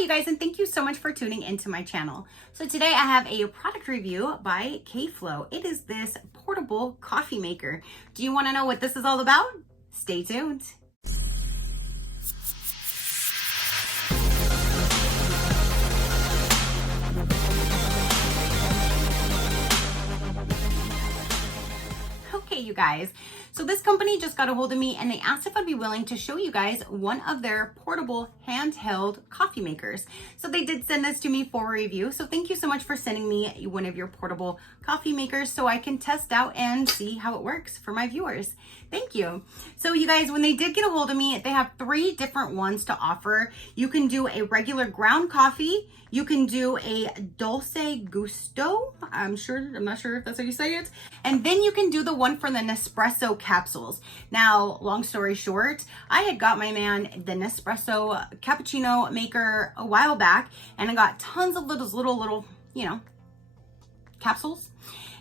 Hi you guys, and thank you so much for tuning into my channel. So today I have a product review by KFLOW. It is this portable coffee maker. Do you want to know what this is all about? Stay tuned. Okay, you guys, so this company just got a hold of me and they asked if I'd be willing to show you guys one of their portable handheld coffee makers. So they did send this to me for review. So thank you so much for sending me one of your portable coffee makers so I can test out and see how it works for my viewers. Thank you. So you guys, when they did get a hold of me, they have 3 different ones to offer. You can do a regular ground coffee. You can do a dulce gusto. I'm not sure if that's how you say it. And then you can do the one for the Nespresso capsules. Now, long story short, I had got my man the Nespresso cappuccino maker a while back, and I got tons of those little, capsules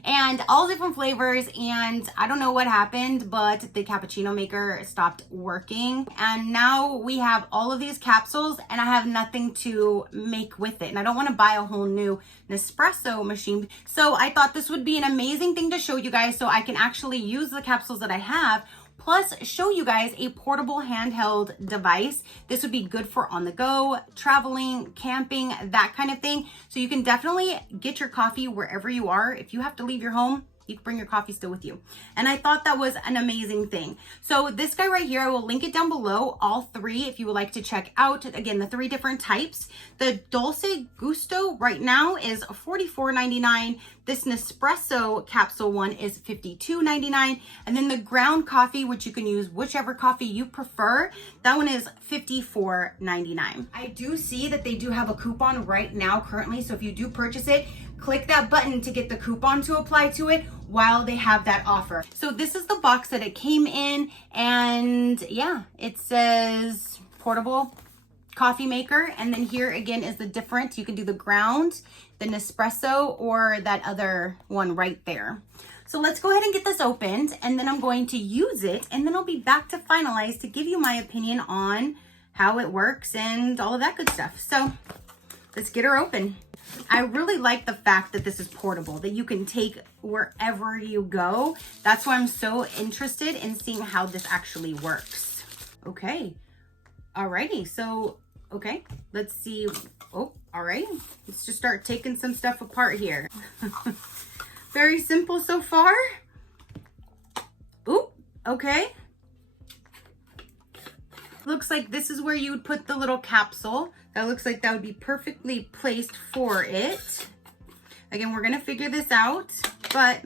and all different flavors, and I don't know what happened, but the cappuccino maker stopped working, and now we have all of these capsules and I have nothing to make with it, and I don't want to buy a whole new Nespresso machine. So I thought this would be an amazing thing to show you guys so I can actually use the capsules that I have, plus show you guys a portable handheld device. This would be good for on the go, traveling, camping, that kind of thing. So you can definitely get your coffee wherever you are. If you have to leave your home, you can bring your coffee still with you. And I thought that was an amazing thing. So this guy right here, I will link it down below, all 3, if you would like to check out. Again, the 3 different types. The Dulce Gusto right now is $44.99. This Nespresso capsule one is $52.99. And then the ground coffee, which you can use whichever coffee you prefer, that one is $54.99. I do see that they do have a coupon right now currently. So if you do purchase it, click that button to get the coupon to apply to it while they have that offer. So this is the box that it came in, and yeah, it says portable coffee maker. And then here again is the difference. You can do the ground, the Nespresso, or that other one right there. So let's go ahead and get this opened, and then I'm going to use it, and then I'll be back to finalize to give you my opinion on how it works and all of that good stuff. So let's get her open. I really like the fact that this is portable, that you can take wherever you go. That's why I'm so interested in seeing how this actually works. Okay. Alrighty. So, okay. Let's see. Oh, all right. Let's just start taking some stuff apart here. Very simple so far. Ooh, okay. Looks like this is where you would put the little capsule. That looks like that would be perfectly placed for it. Again, we're gonna figure this out, but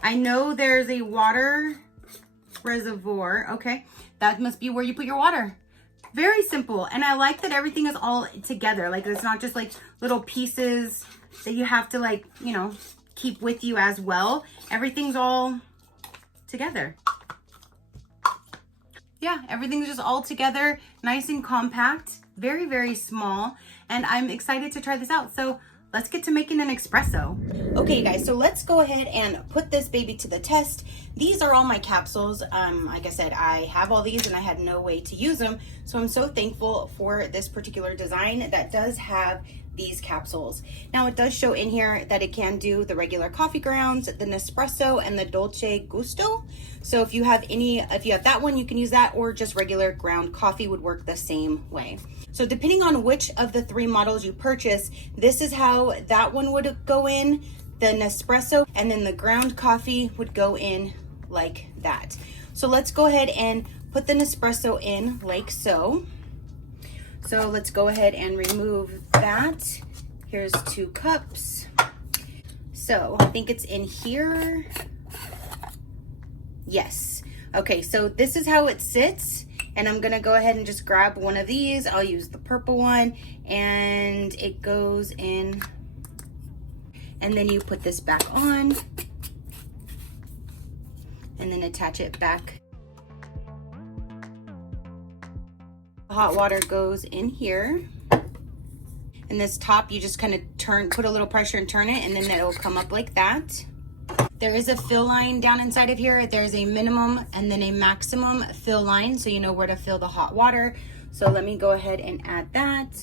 I know there's a water reservoir. Okay, that must be where you put your water. Very simple, and I like that everything is all together. Like, it's not just like little pieces that you have to keep with you as well. Everything's all together. Yeah, everything's just all together, nice and compact, very, very small, and I'm excited to try this out. So let's get to making an espresso. Okay, guys, so let's go ahead and put this baby to the test. These are all my capsules. Like I said, I have all these and I had no way to use them. So I'm so thankful for this particular design that does have these capsules. Now it does show in here that it can do the regular coffee grounds, the Nespresso, and the Dolce Gusto. So if you have that one, you can use that, or just regular ground coffee would work the same way. So depending on which of the 3 models you purchase, this is how that one would go in, the Nespresso, and then the ground coffee would go in like that. So let's go ahead and put the Nespresso in like so. So let's go ahead and remove that. Here's 2 cups. So I think it's in here. Yes. Okay, so this is how it sits. And I'm gonna go ahead and just grab one of these. I'll use the purple one, and it goes in. And then you put this back on and then attach it back. Hot water goes in here, and this top you just kind of put a little pressure and turn it, and then it'll come up like that. There is a fill line down inside of here. There's a minimum and then a maximum fill line, so you know where to fill the hot water. So let me go ahead and add that.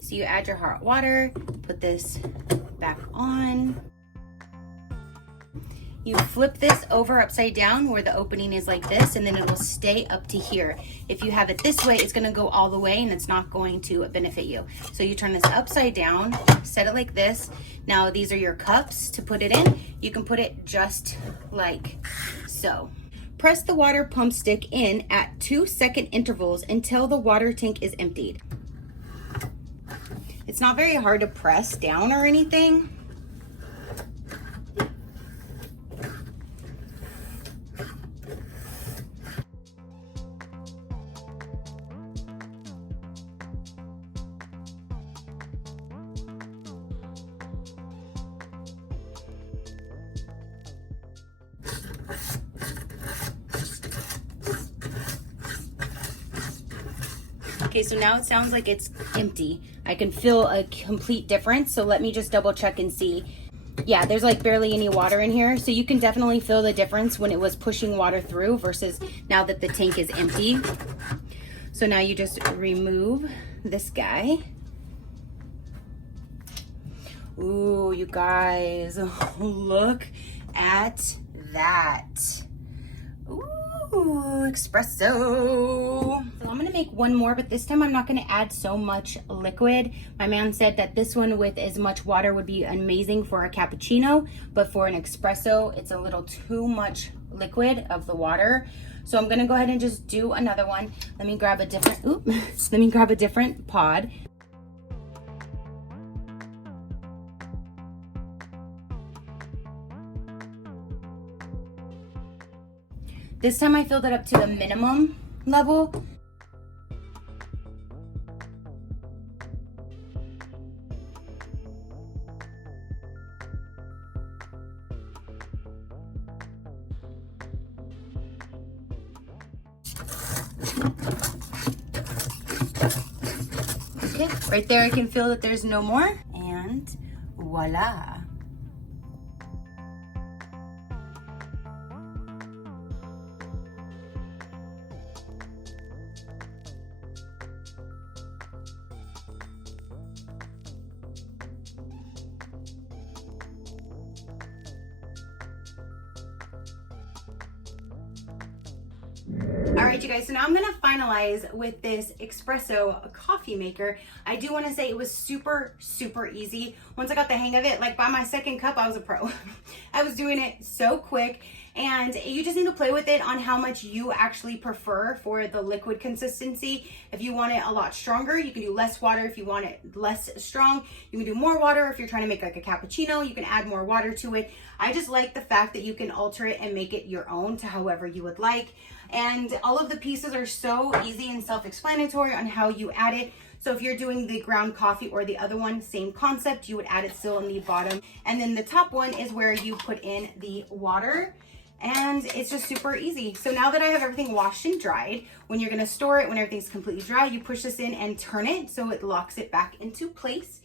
So you add your hot water, put this back on. You flip this over upside down where the opening is like this, and then it will stay up to here. If you have it this way, it's gonna go all the way and it's not going to benefit you. So you turn this upside down, set it like this. Now these are your cups to put it in. You can put it just like so. Press the water pump stick in at 2-second intervals until the water tank is emptied. It's not very hard to press down or anything. Okay, so now it sounds like it's empty. I can feel a complete difference, so let me just double check and see. Yeah, there's like barely any water in here, so you can definitely feel the difference when it was pushing water through versus now that the tank is empty. So now you just remove this guy. Ooh, you guys, look at that. Ooh, espresso. So I'm gonna make one more, but this time I'm not gonna add so much liquid. My man said that this one with as much water would be amazing for a cappuccino, but for an espresso, it's a little too much liquid of the water. So I'm gonna go ahead and just do another one. Let me grab a different, let me grab a different pod. This time I filled it up to the minimum level. Okay, right there I can feel that there's no more, and voila. All right, you guys, so now I'm gonna finalize with this espresso coffee maker. I do wanna say it was super, super easy. Once I got the hang of it, like by my second cup, I was a pro. I was doing it so quick, and you just need to play with it on how much you actually prefer for the liquid consistency. If you want it a lot stronger, you can do less water. If you want it less strong, you can do more water. If you're trying to make like a cappuccino, you can add more water to it. I just like the fact that you can alter it and make it your own to however you would like. And all of the pieces are so easy and self-explanatory on how you add it. So if you're doing the ground coffee or the other one, same concept, you would add it still in the bottom. And then the top one is where you put in the water. And it's just super easy. So now that I have everything washed and dried, when you're gonna store it, when everything's completely dry, you push this in and turn it so it locks it back into place.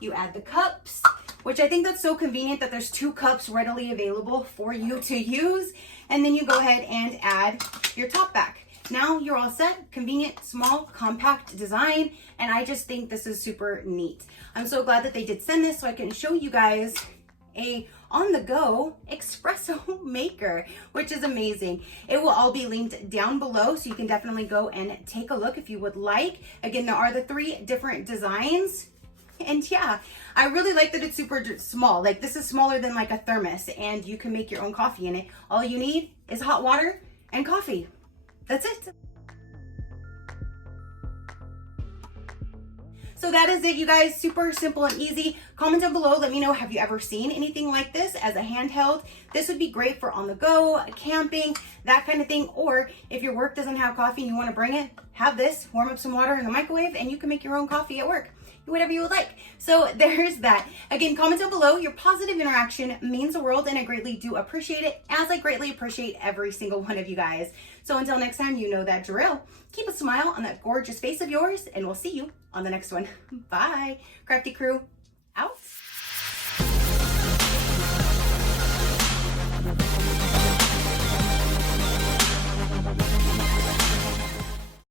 You add the cups, which I think that's so convenient that there's 2 cups readily available for you to use. And then you go ahead and add your top back. Now you're all set. Convenient, small, compact design. And I just think this is super neat. I'm so glad that they did send this so I can show you guys a on-the-go espresso maker, which is amazing. It will all be linked down below, so you can definitely go and take a look if you would like. Again, there are the 3 different designs. And yeah, I really like that it's super small. Like this is smaller than like a thermos, and you can make your own coffee in it. All you need is hot water and coffee. That's it. So that is it, you guys. Super simple and easy. Comment down below. Let me know, have you ever seen anything like this as a handheld? This would be great for on the go, camping, that kind of thing. Or if your work doesn't have coffee and you want to bring it, have this, warm up some water in the microwave, and you can make your own coffee at work. Whatever you would like. So there's that. Again, comment down below. Your positive interaction means the world, and I greatly do appreciate it, as I greatly appreciate every single one of you guys. So until next time, you know that drill. Keep a smile on that gorgeous face of yours, and we'll see you on the next one. Bye. Crafty crew, out.